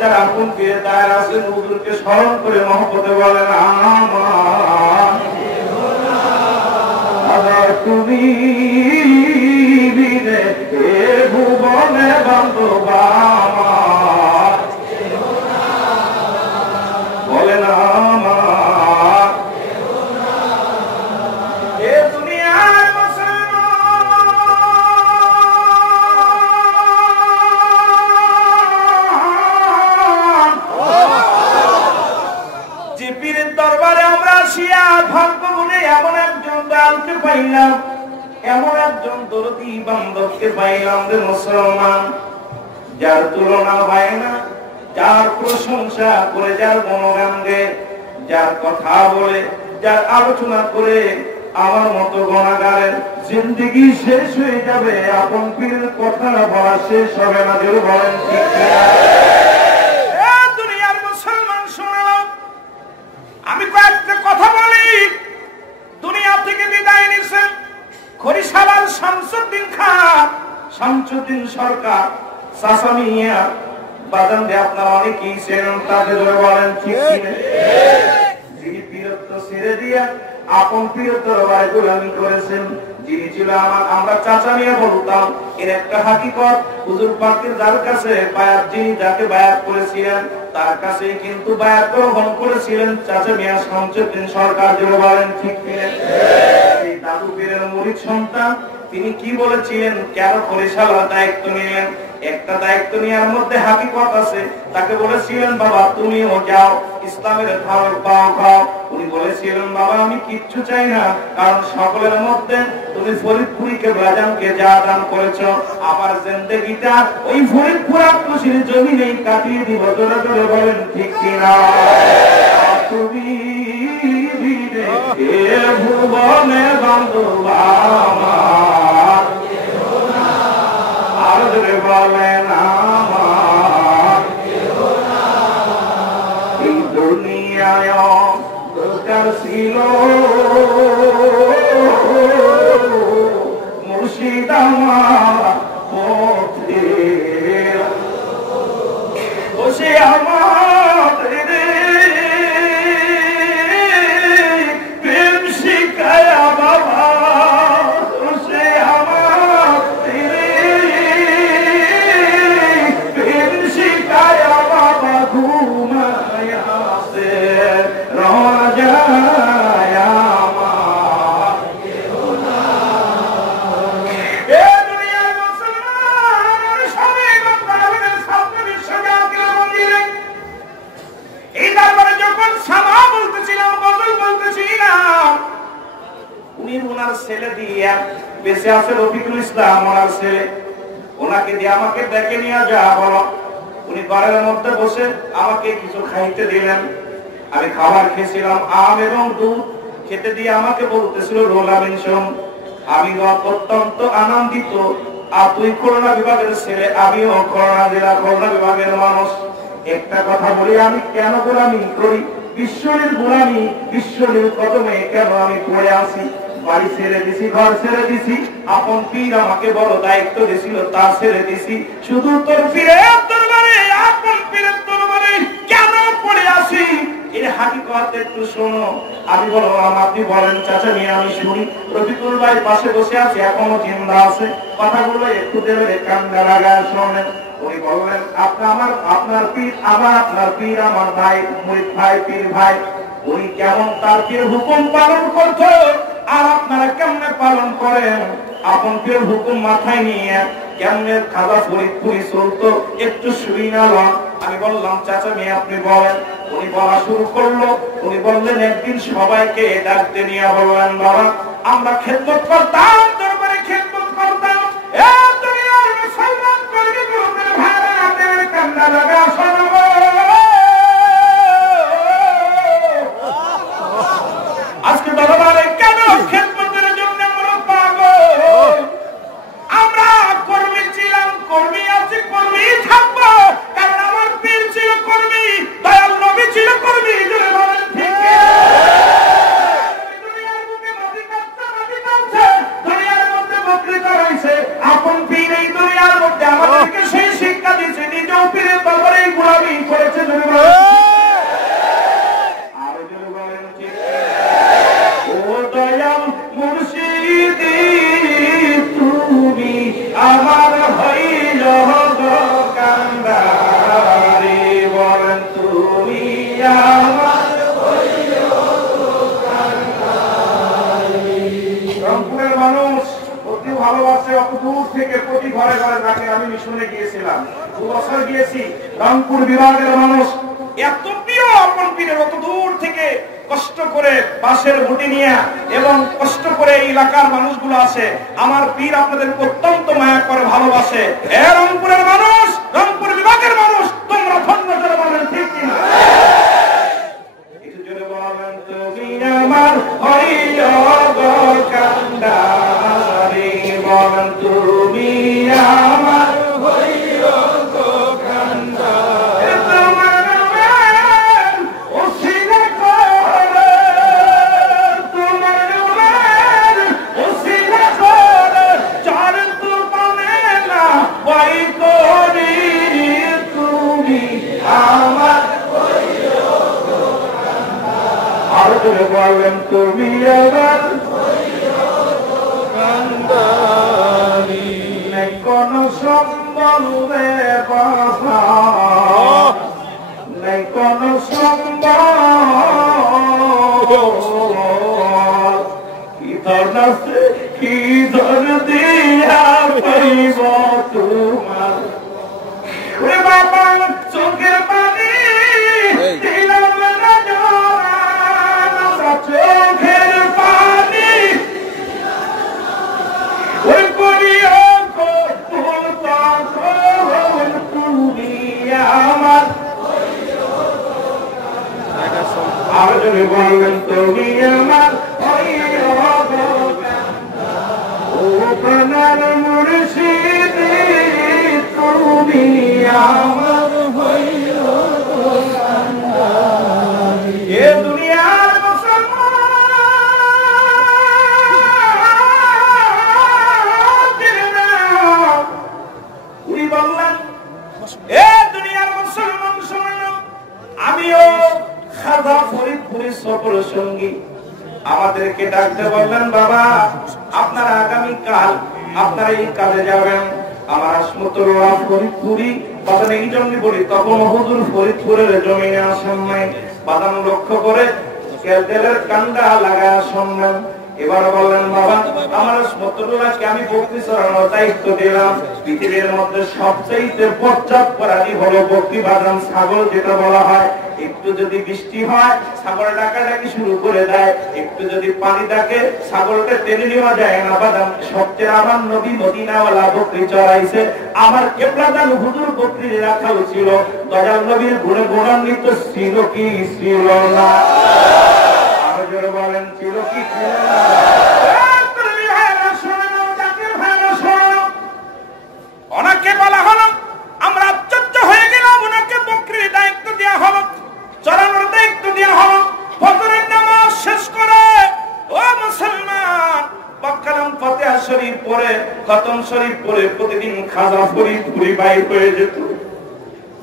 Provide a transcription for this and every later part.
যারা আপন পীর দায়ের আছেন হুজুরকে স্মরণ করে মহব্বতে বলেন আমার তুমি বিনে এ ভুবনে বান্ধব আমার বলেন আমার এ দুনিয়ার মুসলমান যে পীরের দরবারে আমরা আসিয়া ভাগ্য বলে এমন একজন দয়ালকে পাইলাম, এমন একজন দরদী বান্ধবকে পাইলাম রে মুসলমান, যার তুলনা হয় না, যার প্রশংসা করে, যার গুণগান গে, যার কথা বলে, যার আলোচনা করে আমার মতো গুনাহগারের জিন্দেগি শেষ হয়ে যাবে, আপন পীরের কথা বলা শেষ হবে না। জোরে বলেন ঠিক কিনা? দুনিয়ার মুসলমান শুনলাম আমি কয়েকটা কথা বলি। দুনিয়া থেকে বিদায় নিছেন খরিশালার শামসুদ্দিন খান, শামসুদ্দিন সরকার, চাচা মিয়া, বাদাম দিয়ে আপনারা অনেকেই চেনেন, তাদের বলেন ঠিক কিনা? যিনি বীরত্ব ছেড়ে দিয়া আপন পীরের দরবারে গোলামি করেছেন, যিনি ছিল আমরা চাচা মিয়া বলতাম, এর একটা হাকিকত হুজুর পাকের যার কাছে বায়াত, যিনি যাকে বায়াত করেছিলেন তার কাছেই কিন্তু বায়াত গ্রহণ করেছিলেন চাচা মিয়া শামসুদ্দিন সরকার। জোরে বলেন ঠিক কিনা? এই দাদু পীরের মুরিদ সন্তান, তিনি কি বলেছিলেন, কেন খরিশালার দায়িত্ব নিলেন? একটা দায়িত্ব নেওয়ার মধ্যে হাকিকত আছে। তাকে বলেছিলেন বাবা তুমিও যাও ইসলামের খাবার পাও খাও। উনি বলেছিলেন বাবা আমি কিচ্ছু চাই না, কারণ সকলের মধ্যে তুমি ফরিদপুরীকে রাজানকে যা দান করেছো, আমার জিন্দেগিটা ওই ফরিদপুর আত্মশীল জমিনেই কাটিয়ে দিব। জোরে জোরে বলেন ঠিক কিনা? তুমি ভুবনে বান্ধব আমার, আর জোরে বলেন আমার, এই দুনিয়ায় দরকার ছিল মুর্শিদ আমার পথে বসে আমার প্রেম শিখায়া বাবা, বসে আমার প্রেম শিখায়া বাবা, ঘুমায়া সে রওনা যায় আমার। এ দুনিয়ার মুসলমান সবাই বাংলাদেশের সামনে বিশ্বজাতীয় মন্দিরে এই দরবারে যখন সামা বলতেছিলাম, গজল বলতেছিলাম, উনি ওনার ছেলে দিয়ে বেঁচে আছে রফিকুল ইসলাম, ওনার ছেলে, ওনাকে দিয়ে আমাকে ডেকে নিয়ে যা বলো। উনি ঘরের মধ্যে বসে আমাকে কিছু খাইতে দিলেন। আমি খাবার খেয়েছিলাম আম এবং দুধ, খেতে দিয়ে আমাকে বলতেছিল রোলামিন শোন, আমি অত্যন্ত আনন্দিত, আর তুই খুলনা বিভাগের ছেলে, আমিও খুলনা জেলা খুলনা বিভাগের মানুষ। একটা কথা বলি, আমি কেন গোলামি করি? বিশ্বনীর গোলামি, বিশ্বনীর কদমে কেন আমি পড়ে আসি? বাড়ি ছেড়ে দিছি, ঘর ছেড়ে দিছি, আপন পীর আমাকে বড় দায়িত্ব দিয়েছিল, তা ছেড়ে দিছি, শুধু তোর পীরের দরবারে, আপন পীরের দরবারে কেন পড়ে আসি? এর হাকিকত একটু শোনো। আমি বললাম আপনি বলেন চাচা মিয়া, আমি শুনি। রফিকুল ভাই পাশে বসে আছে, এখনো জিন্দা আছে, কথাগুলো একটু দেবে কান্দা লাগায় শোনেন। উনি বললেন আপনার পীর আমার, আপনার পীর আমার ভাই, মুরিদ ভাই, পীর ভাই। উনি কেমন তার পীর হুকুম পালন করতো আর আপনারা কেমনে পালন করেন? আপন পীর হুকুম মাথায় নিয়ে কেমনে খাজা ফরিদপুরি চলতো একটু শুই না। আমি বললাম চাচা মিয়া আপনি বলেন। উনি বলা শুরু করলো। উনি বললেন একদিন সবাইকে ডাকতে নিয়ে বললেন বাবা আমরা খেদমত করতাম, দরবারে খেদমত করতাম, দুনিয়ার মুসলমান কর্মী গুলোদের ভাড়া হাতের কান্না লাগা শোনাবো। আজকে দরবারে কেন খেদমতের জন্য আমরা পাগল? আমরা কর্মী ছিলাম, কর্মী আছি, কর্মী থাকবো, কারণ আমার পীর ছিল কর্মী, দয়াল নবী ছিল কর্মী। দুনিয়ার বুকে মাটি কাঁপছে, মাটি কাঁপছে, দুনিয়ার ঘরে ঘরে থাকে। আমি মিশনে গিয়েছিলাম, 2 বছর গিয়েছি। রংপুর বিভাগের মানুষ এত প্রিয় আপন পীরের, অত দূর থেকে কষ্ট করে বাসের ভুটি নিয়ে এবং কষ্ট করে এই এলাকার মানুষগুলো আসে। আমার পীর আপনাদের অত্যন্ত মায়া করে, ভালোবাসে। রংপুরের মানুষ, রংপুর বিভাগের মানুষ, তোমরা ধন্য করে বলেন ঠিক কিনা? তুমি আমার হইও গো কান্ডারি, বলেন তুমি আমার হইও গো কান্ডারি। তোমার নামের ওসিলা করে, তোমার নামের ওসিলা করে চার তুফানে না ভয় করি, তুমি আমার হইও গো কান্ডারি। আর তুমি বলেন তুমি আমার কান্ডারি। নাই কোন সম্বল রে বাবা, নাই কোন সম্বল, কি ধন আছে কি ধন দিয়া পাইব তোমার। ওরে বাবা চোখের পানি দিলাম না জোড়া, চোখের পানি ওই করিও তুমি আমার। আর যদি বলেন তুমি আমার ও প্রাণার মুর্শিদি, তুমি আমার এ দুনিয়ার মুসলমান শোনো, আমিও খাজা ফরিদপুরের সফর সঙ্গী। আমাদেরকে ডাকতে বললেন, বাবা আপনারা আগামীকাল আপনারা এই কাজে যাবেন। আমার আসমতুল্লাহ ফরিদপুরি বাদান এই জন্য বলি, তখন হুজুর ফরিদপুরের জমিনে আসেন নাই। বাদান লক্ষ্য করে তেলের কান্ডা লাগায় শুনলেন। এবার বললেন, বাবা আমার আসমতুল্লাহকে আমি বকরি চড়ানোর দায়িত্ব দিলাম। পৃথিবীর মধ্যে সবচেয়ে পশ্চাৎ প্রাণী হলো বকরি, বাদান ছাগল যেটা বলা হয়। একটু যদি বৃষ্টি হয় ছাগল ডাকাডাকি শুরু করে দেয়, একটু যদি পানি ডাকে ছাগলটা টেনে নেওয়া যায় না। বাদাম সবচেয়ে আমার নবী মদিনাওয়ালা বকরি চড়াইছে। আমার কেবলাদান হুজুর বকরি রাখা ছিল। দয়াল নবীর গুণে গুণান্বিত ছিল কি ছিল না? আরো জোরে বলেন ছিল কি ছিল না? ওনাকে বলা হলো, আমরা আশ্চর্য হয়ে গেলাম। ওনাকে বকরির দায়িত্ব দেওয়া হলো, চড়ানোর দায়িত্ব দেওয়া হলো। ফজরের নামাজ শেষ করে ও মুসলমান বাক্কালাম ফাতিহা শরীফ পড়ে, খতম শরীফ পড়ে প্রতিদিন খাজা ফরিদপুরি বাইর হয়ে যেত।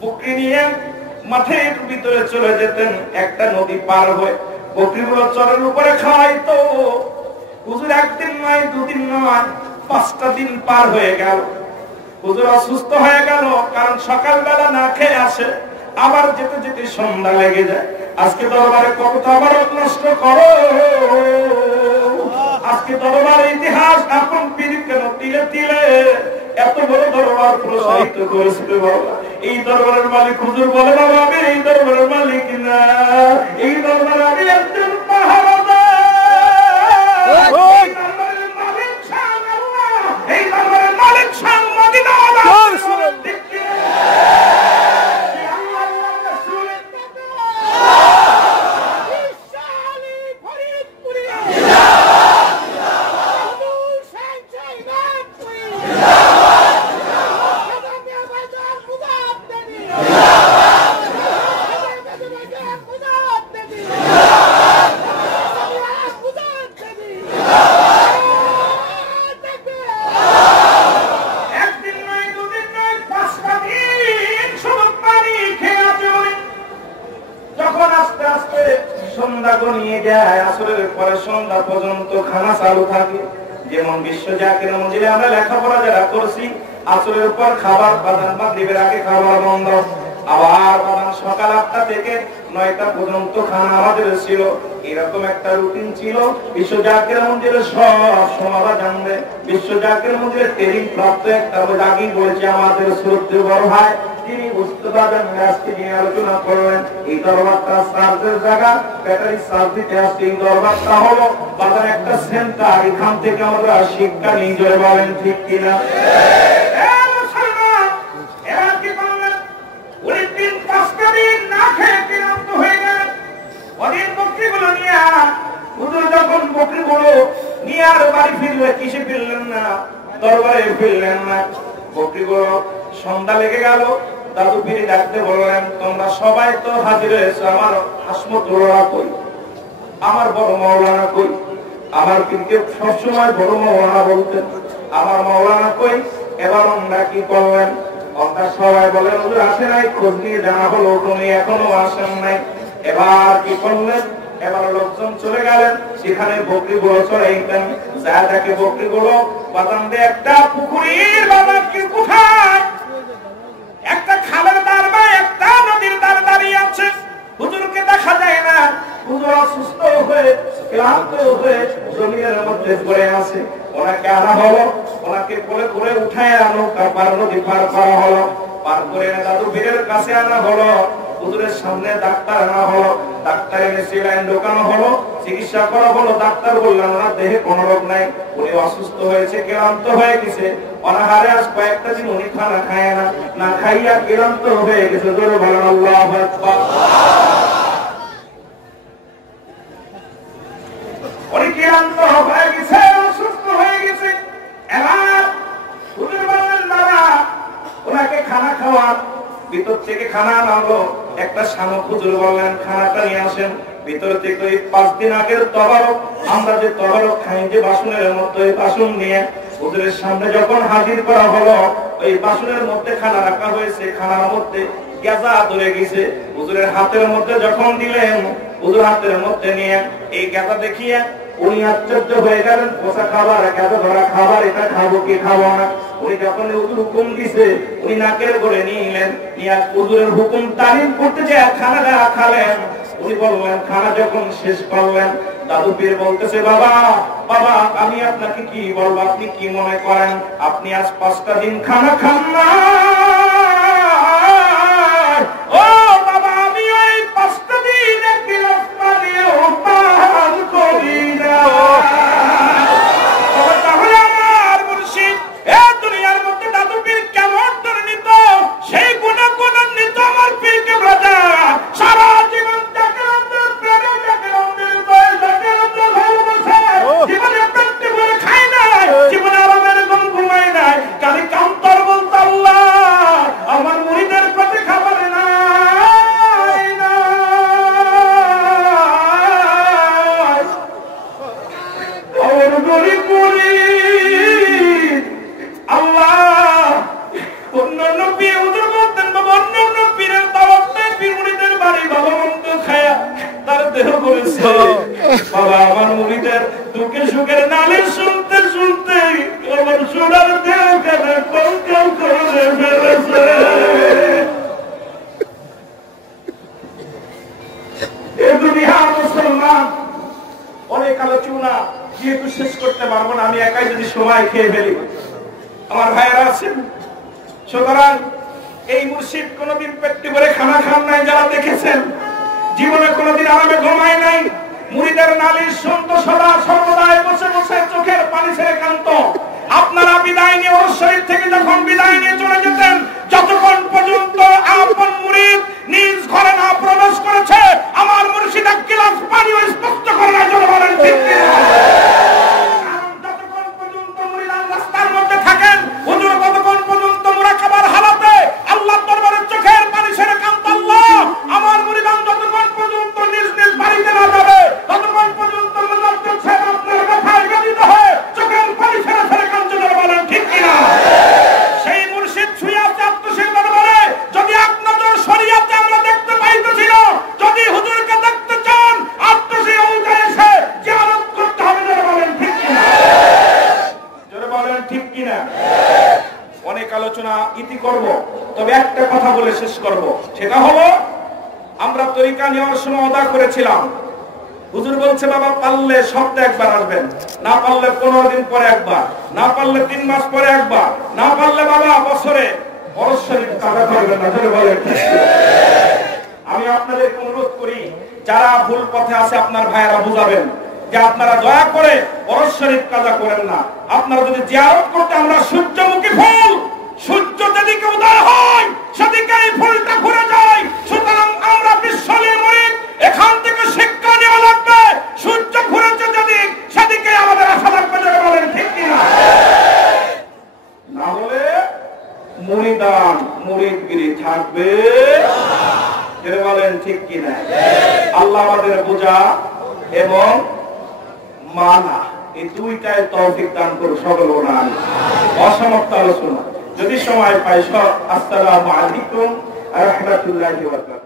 বকরি নিয়ে মাঠের ভিতরে চলে যেতেন। একটা নদী পার হয়ে বকরিগুলো চরের উপরে খাওয়াইতো। হুজুর একদিন নয়, দুদিন নয়, 5টা দিন পার হয়ে গেল। হুজুর অসুস্থ হয়ে গেল, কারণ সকালবেলা না খেয়ে আসে, আবার যেতে যেতে সন্ধ্যা লেগে যায়। আজকে দরবারে কতটা আবার নষ্ট করো, আজকে দরবারের ইতিহাস আপন পীর কেন তিলে তিলে এত বড় দরবার প্রসারিত করেছিল। বাবা এই দরবারের মালিক হুজুর বলে, বাবা আমি এই দরবারের মালিক না, এই দরবারে আমি একজন পাহারাদার। এই দরবারের মালিক শাহ মদিনাওয়ালা। সন্ধ্যা পর্যন্ত খানা চালু থাকে। যেমন বিশ্ব জাকির মঞ্জিলে আমরা লেখাপড়া যারা করছি, আসরের পর খাবার বাদান মাগরিবের আগে খাবার বন্ধ। আবার বাবা সকাল 8টা থেকে 9টা পর্যন্ত খানা আমাদের ছিল। এরকম একটা রুটিন ছিল। বিশ্ব জাকির মন্দিরে সব সমাজা জানবে। বিশ্ব জাকির মন্দিরে ট্রেনিং প্রাপ্ত একটা আগেই বলেছে আমাদের শ্রদ্ধেয় বড় ভাই, তিনি বুঝতে পারবেন আজকে নিয়ে আলোচনা করলেন। এই দরবারটা চার্জের জায়গা, ব্যাটারি চার্জ দিতে আসছে। এই দরবারটা হলো বাজার একটা সেন্টার। এখান থেকে আমরা শিক্ষা নিয়ে জয় বলেন ঠিক কিনা? সন্ধ্যা লেগে গেল। দাদু পীর ডাকতে বললেন, তোমরা সবাই তো হাজির হয়েছো, আমার হাসমতুল্লাহ কই, আমার বড় মাওলানা কই? আমার পীরকে সবসময় বড় মাওলানা বলতেন, আমার মাওলানা কই? এবার ওনারা কি করলেন? ওনারা সবাই বলেন, হুজুর আসে নাই। খোঁজ নিয়ে জানা হলো উনি এখনো আসেন নাই। এবার কি করলেন? এবার লোকজন চলে গেলেন, সেখানে বকরিগুলো চড়াইতেন। যা দেখে বকরিগুলো বাদাম দিয়ে একটা পুকুরের বাদাম কি কোথায় একটা খালের দাঁড় বা একটা নদীর দাঁড় দাঁড়িয়ে আছে। হুজুরকে দেখা যায় না। হুজুর অসুস্থ হয়ে ক্লান্ত হয়ে জমিনের মধ্যে পড়ে আছে। ওনাকে আনা হলো, ওনাকে কোলে করে উঠায় আনো, পার নদী পার করা হলো। পার করে দাদু পীরের কাছে আনা হলো। হুজুরের সামনে ডাক্তার আনা হলো। ডাক্তার এনে সেলাইন ঢোকানো হলো, চিকিৎসা করা হলো। ডাক্তার বললেন ওনার দেহে কোনো রোগ নাই, উনি অসুস্থ হয়েছে, ক্লান্ত হয়ে গেছে। অনাহারে আজ কয়েকটা দিন উনি খানা খায় না, না খাইয়া ক্লান্ত হয়ে গেছে। জোরে বলেন আল্লাহু আকবার। উনি ক্লান্ত হয়ে গেছে, অসুস্থ হয়ে গেছে। এবার হুজুর বললেন, বাবা ওনাকে খানা খাওয়ান। ভিতর থেকে খানা আনলো। একটা শামুক হুজুর বললেন, খানাটা নিয়ে আসেন। ভিতর থেকে ওই 5 দিন আগের তবারক, আমরা যে তবারক খাই যে বাসনের মধ্যে, ওই বাসন নিয়ে হুজুরের সামনে যখন হাজির করা হলো, ওই বাসনের মধ্যে খানা রাখা হয়েছে। খানার মধ্যে গেজা ধরে গেছে। হুজুরের হাতের মধ্যে যখন দিলেন, হুজুর হাতের মধ্যে নিয়ে এই গেজা দেখিয়ে উনি আশ্চর্য হয়ে গেলেন। পোষা খাবার, গেজা ধরা খাবার, এটা খাবো কি খাবো না? উনি যখন হুজুর হুকুম দিছে, উনি নাকের করে নিলেন। নিয়ে হুজুরের হুকুম তারিফ করতে যে খানাটা খালেন। উনি বললেন, খানা যখন শেষ করলেন, দাদু পীর বলতেছে, বাবা বাবা আমি আপনাকে কি বলবো, আপনি কি মনে করেন আপনি আজ 5টা দিন খানা খান না? ও বাবা, আমি ওই 5টা দিন একদিন পানিও পান করি না। তাহলে আমার মুর্শিদ এ দুনিয়ার মধ্যে দাদু পীর কেমন দুর্নীত, সেই গুণান্বিত আমার পীরকে বাজা সারা জীবন জীবনে পেটে ভরে খায় না, জীবনে আরামের ঘুম ঘুমায় নাই, খালি কান্তর বলতে আল্লাহ আমার মুরিদের পেটে খাবার নাই। গরিব মুরিদ আল্লাহ অন্যান্য পীর হুজুর বলতেন, বাবা অন্যান্য পীরের দাওয়াত নেই, পীর মুরিদের বাড়ি ভালো মন্দ খায়া তার দেহ করেছে। বাবা আমার মুরিদের দুঃখে সুখের নালিশ শুনতে শুনতে আমার সোনার দেহ কেন কঙ্কাল করে ফেলেছে। এ দুনিয়া মুসলমান অনেক আলোচনা যেহেতু শেষ করতে পারবো না, আমি একাই যদি সময় খেয়ে ফেলি। আমার ভাইয়েরা আছেন, সুতরাং এই মুর্শিদ কোনদিন পেটে ভরে খানা খান নাই, যারা দেখেছেন জীবনে কোনদিন আরামে ঘুমায় নাই। মুরিদের নালিশ শুনতো সদা সর্বদাই, বসে বসে চোখের পানি ছেড়ে কাঁদত। আপনারা বিদায় নিয়ে ওর শরীর থেকে যখন বিদায় নিয়ে চলে যেতেন, যতক্ষণ পর্যন্ত আপন মুরিদ নিজ ঘরে না প্রবেশ করেছে, আমার মুর্শিদ এক গিলাস পানিও স্পষ্ট করে না। জোরে বলেন ঠিক কিনা? যতক্ষণ পর্যন্ত মুরিদ রাস্তার মধ্যে থাকেন, হুজুর ততক্ষণ পর্যন্ত মুরাকাবার হালাতে আল্লাহর দরবারে চোখের পানি ছেড়ে কাঁদত। আল্লাহ আমার মুরিদ যতক্ষণ পর্যন্ত নিজ নিজ বাড়িতে না যাবে, ততক্ষণ পর্যন্ত মুজাদ্দিদ সাহেব আপনার কথায় ব্যতীত হয়ে চোখের পানি ছেড়ে ছেড়ে কাঁদতে। বলেন ঠিক কিনা? সেই অনেক আলোচনা ইতি করব, তবে একটা কথা বলে শেষ করব। সেটা হলো, আমরা তরিকা নেওয়ার সময় ওয়াদা করেছিলাম, হুজুর বলছে বাবা পারলে সপ্তাহে একবার আসবেন, না পারলে 15 দিন পরে একবার, না পারলে 3 মাস পরে একবার, না পারলে বাবা বছরে ওরস শরীফ কাজা করবেন না। বলেন আমি আপনাদের অনুরোধ করি, যারা ভুল পথে আছে আপনার ভাইয়েরা বুঝাবেন যে আপনারা দয়া করে ওরস শরীফ কাজা করেন না। আপনারা যদি জিয়ারত করতে, আমরা সূর্যমুখী ফুল, সূর্য যেদিকে উদয় হয় সেদিকে এই ফুলটা ঘুরে যায়। সুতরাং আমরা বিশ্বলীর মুরিদ, এখান থেকে শিক্ষা নেওয়া লাগবে, সূর্য ঘুরেছে যেদিক সেদিকে আমাদের আশা লাগবে। বলেন ঠিক কিনা? না হলে মুরিদান মুরিদগিরি থাকবে। বলেন ঠিক কিনা? আল্লাহ আমাদের বোঝা এবং মানা এই দুইটাই তৌফিক দান করুন। সকল ওনার অসমাপ্ত আলোচনা যদি সময় পাই। আসসালামু আলাইকুম ওয়া রাহমাতুল্লাহি ওয়া বারাকাতুহু।